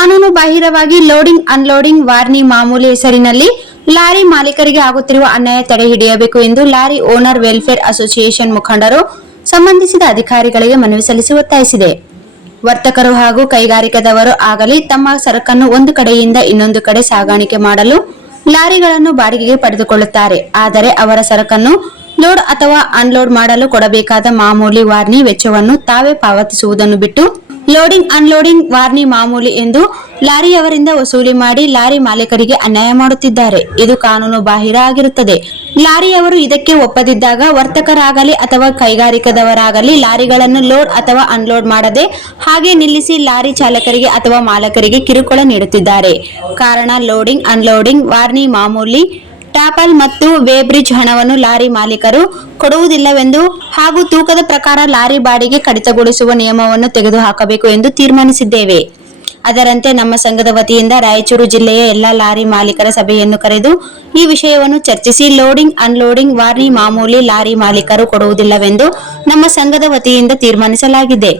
ಕಾನೂನು ಬಾಹಿರವಾಗಿ loading, unloading, ವಾರ್ನಿ ಮಾಮೂಲಿ ಹೆಸರಿನಲ್ಲಿ ಲಾರಿ ಮಾಲೀಕರಿಗೆ ಆಗುತ್ತಿರುವ ಅನ್ಯಾಯ ತಡೆ ಹಿಡಿಯಬೇಕು ಎಂದು ಲಾರಿ ಓನರ್ ವೆಲ್ಫೇರ್ ಅಸೋಸಿಯೇಷನ್ ಮುಖಂಡರು ಸಂಬಂಧಿಸಿದ ಅಧಿಕಾರಿಗಳಿಗೆ ಮನವಿ ಸಲ್ಲಿಸಿ ಒತ್ತಾಯಿಸಿದೆ. ವರ್ತಕರು ಹಾಗೂ ಕೈಗಾರಿಕೆದವರು ಆಗಲಿ ತಮ್ಮ ಸರಕನ್ನು ಒಂದು ಕಡೆಯಿಂದ ಇನ್ನೊಂದು ಕಡೆ ಸಾಗಾಣಿಕೆ ಮಾಡಲು ಲಾರಿಗಳನ್ನು ಬಾಡಿಗೆಗೆ ಪಡೆದುಕೊಳ್ಳುತ್ತಾರೆ. ಆದರೆ ಅವರ ಸರಕನ್ನು ಲೋಡ್ ಅಥವಾ ಅನ್ಲೋಡ್ ಮಾಡಲು ಕೊಡಬೇಕಾದ ಮಾಮೂಲಿ ವಾರ್ನಿ ವೆಚ್ಚವನ್ನು ತಾವೇ ಪಾವತಿಸುವುದನ್ನು ಬಿಟ್ಟು ಲೋಡಿಂಗ್, ಅನ್ಲೋಡಿಂಗ್ ವಾರ್ನಿ ಮಾಮೂಲಿ ಎಂದು ಲಾರಿಯವರಿಂದ ವಸೂಲಿ ಮಾಡಿ ಲಾರಿ ಮಾಲೀಕರಿಗೆ ಅನ್ಯಾಯ ಮಾಡುತ್ತಿದ್ದಾರೆ. ಇದು ಕಾನೂನು ಬಾಹಿರ ಆಗಿರುತ್ತದೆ. ಲಾರಿಯವರು ಇದಕ್ಕೆ ಒಪ್ಪದಿದ್ದಾಗ ವರ್ತಕರಾಗಲಿ ಅಥವಾ ಕೈಗಾರಿಕದವರಾಗಲಿ ಲಾರಿಗಳನ್ನು ಲೋಡ್ ಅಥವಾ ಅನ್ಲೋಡ್ ಮಾಡದೆ ಹಾಗೆ ನಿಲ್ಲಿಸಿ ಲಾರಿ ಚಾಲಕರಿಗೆ ಅಥವಾ ಮಾಲಕರಿಗೆ ಕಿರುಕುಳ ನೀಡುತ್ತಿದ್ದಾರೆ. ಕಾರಣ ಲೋಡಿಂಗ್, ಅನ್ಲೋಡಿಂಗ್ ವಾರ್ನಿ ಮಾಮೂಲಿ ಟಾಪಲ್ ಮತ್ತು ವೇಬ್ರಿಡ್ಜ್ ಹಣವನ್ನು ಲಾರಿ ಮಾಲೀಕರು ಕೊಡುವುದಿಲ್ಲವೆಂದು ಹಾಗೂ ತೂಕದ ಪ್ರಕಾರ ಲಾರಿ ಬಾಡಿಗೆ ಕಡಿತಗೊಳಿಸುವ ನಿಯಮವನ್ನು ತೆಗೆದುಹಾಕಬೇಕು ಎಂದು ತೀರ್ಮಾನಿಸಿದ್ದೇವೆ. ಅದರಂತೆ ನಮ್ಮ ಸಂಘದ ವತಿಯಿಂದ ರಾಯಚೂರು ಜಿಲ್ಲೆಯ ಎಲ್ಲ ಲಾರಿ ಮಾಲೀಕರ ಸಭೆಯನ್ನು ಕರೆದು ಈ ವಿಷಯವನ್ನು ಚರ್ಚಿಸಿ ಲೋಡಿಂಗ್, ಅನ್ಲೋಡಿಂಗ್ ವಾರ್ನಿ ಮಾಮೂಲಿ ಲಾರಿ ಮಾಲೀಕರು ಕೊಡುವುದಿಲ್ಲವೆಂದು ನಮ್ಮ ಸಂಘದ ವತಿಯಿಂದ ತೀರ್ಮಾನಿಸಲಾಗಿದೆ.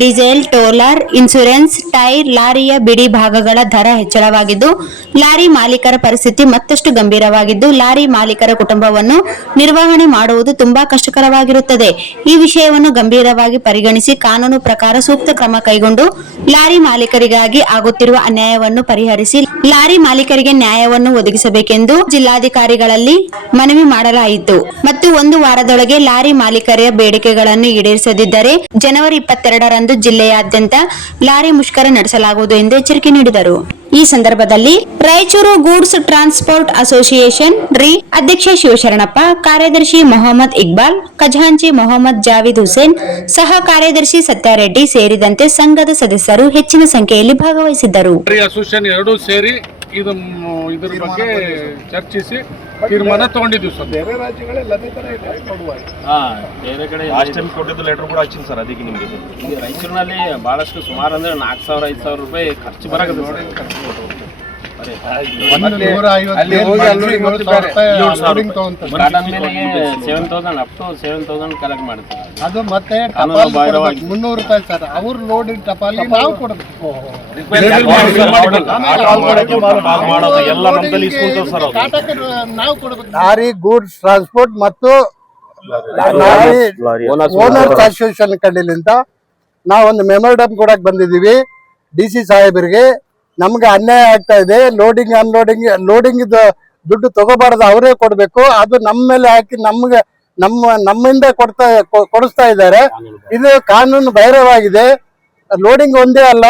ಡೀಸೆಲ್, ಟೋಲರ್, ಇನ್ಸೂರೆನ್ಸ್, ಟೈರ್, ಲಾರಿಯ ಬಿಡಿ ಭಾಗಗಳ ದರ ಹೆಚ್ಚಳವಾಗಿದ್ದು, ಲಾರಿ ಮಾಲೀಕರ ಪರಿಸ್ಥಿತಿ ಮತ್ತಷ್ಟು ಗಂಭೀರವಾಗಿದ್ದು, ಲಾರಿ ಮಾಲೀಕರ ಕುಟುಂಬವನ್ನು ನಿರ್ವಹಣೆ ಮಾಡುವುದು ತುಂಬಾ ಕಷ್ಟಕರವಾಗಿರುತ್ತದೆ. ಈ ವಿಷಯವನ್ನು ಗಂಭೀರವಾಗಿ ಪರಿಗಣಿಸಿ ಕಾನೂನು ಪ್ರಕಾರ ಸೂಕ್ತ ಕ್ರಮ ಕೈಗೊಂಡು ಲಾರಿ ಮಾಲೀಕರಿಗಾಗಿ ಆಗುತ್ತಿರುವ ಅನ್ಯಾಯವನ್ನು ಪರಿಹರಿಸಿ ಲಾರಿ ಮಾಲೀಕರಿಗೆ ನ್ಯಾಯವನ್ನು ಒದಗಿಸಬೇಕೆಂದು ಜಿಲ್ಲಾಧಿಕಾರಿಗಳಲ್ಲಿ ಮನವಿ ಮಾಡಲಾಯಿತು. ಮತ್ತು ಒಂದು ವಾರದೊಳಗೆ ಲಾರಿ ಮಾಲೀಕರ ಬೇಡಿಕೆಗಳನ್ನು ಈಡೇರಿಸದಿದ್ದರೆ ಜನವರಿ ಇಪ್ಪತ್ತೆರಡರಂದು ಜಿಲ್ಲೆಯಾದ್ಯಂತ ಲಾರಿ ಮುಷ್ಕರ ನಡೆಸಲಾಗುವುದು ಎಂದು ಎಚ್ಚರಿಕೆ ನೀಡಿದರು. ಈ ಸಂದರ್ಭದಲ್ಲಿ ರಾಯಚೂರು ಗೂಡ್ಸ್ ಟ್ರಾನ್ಸ್ಪೋರ್ಟ್ ಅಸೋಸಿಯೇಷನ್ ರಿ ಅಧ್ಯಕ್ಷ ಶಿವಶರಣಪ್ಪ, ಕಾರ್ಯದರ್ಶಿ ಮೊಹಮ್ಮದ್ ಇಕ್ಬಾಲ್, ಖಜಾಂಚಿ ಮೊಹಮ್ಮದ್ ಜಾವಿದ್ ಹುಸೇನ್ ಸಹ ಕಾರ್ಯದರ್ಶಿ ಸತ್ಯಾರೆಡ್ಡಿ ಸೇರಿದಂತೆ ಸಂಘದ ಸದಸ್ಯರು ಹೆಚ್ಚಿನ ಸಂಖ್ಯೆಯಲ್ಲಿ ಭಾಗವಹಿಸಿದ್ದರು. ಎರಡು ಸೇರಿ ಇದು ಇದ್ರ ಬಗ್ಗೆ ಚರ್ಚಿಸಿ ತೀರ್ಮಾನ ತಗೊಂಡಿದ್ವಿ ಸರ್. ಬೇರೆ ರಾಜ್ಯಗಳೆಲ್ಲ ಅದೇ ಥರ ಇದೆ ಕೊಡುವ ಹಾ ಬೇರೆ ಕಡೆ ಲಾಸ್ಟ್ ಟೈಮ್ ಕೊಟ್ಟಿದ್ದು ಲೆಟರ್ ಕೂಡ ಹಚ್ಚಿನ ಸರ್ ಅದಕ್ಕೆ ನಿಮಗೆ. ಇಲ್ಲಿ ರಾಯಚೂರಿನಲ್ಲಿ ಬಹಳಷ್ಟು ಸುಮಾರು ಅಂದ್ರೆ ನಾಲ್ಕು ಸಾವಿರ ಐದು ಸಾವಿರ ರೂಪಾಯಿ ಖರ್ಚು ಬರಕ್ಕೆ ನೋಡಿ ಒಂದು ಕಲೆಕ್ಟ್ ಮಾಡ್ತಾರೆ. ಅದು ಮತ್ತೆ. ಮುನ್ನೂರು ರೂಪಾಯಿ ಸರ್. ಅವ್ರ ಲೋಡಿಂಗ್ ಟಪಾಲಿ ನಾವು ಕೊಡಬೇಕು ಕೊಡಬೇಕು ಲಾರಿ ಗೂಡ್ಸ್ ಟ್ರಾನ್ಸ್ಪೋರ್ಟ್ ಮತ್ತು ಲಾರಿ. ಓನರ್ಸ್ ಅಸೋಸಿಯೇಷನ್ ಕಡೆಯಿಂದ ನಾವೊಂದು ಒಂದು ಮೆಮೊರಡಮ್ ಕೊಡಕ್ ಬಂದಿದ್ದೀವಿ. ಡಿ ಸಿ ಸಾಹೇಬರಿಗೆ ನಮ್ಗೆ ಅನ್ಯಾಯ ಆಗ್ತಾ ಇದೆ. ಲೋಡಿಂಗ್ ಅನ್ಲೋಡಿಂಗ್ ಲೋಡಿಂಗ್ ದುಡ್ಡು ತಗೋಬಾರ್ದು ಅವರೇ ಕೊಡಬೇಕು. ಅದು ನಮ್ಮ ಮೇಲೆ ಹಾಕಿ ನಮ್ಗೆ ನಮ್ಮ, ನಮ್ಮಿಂದ ಕೊಡ್ತಾ, ಕೊಡಿಸ್ತಾ ಇದ್ದಾರೆ. ಇದು ಕಾನೂನು ಬಹಿರವಾಗಿದೆ. ಲೋಡಿಂಗ್ ಒಂದೇ ಅಲ್ಲ.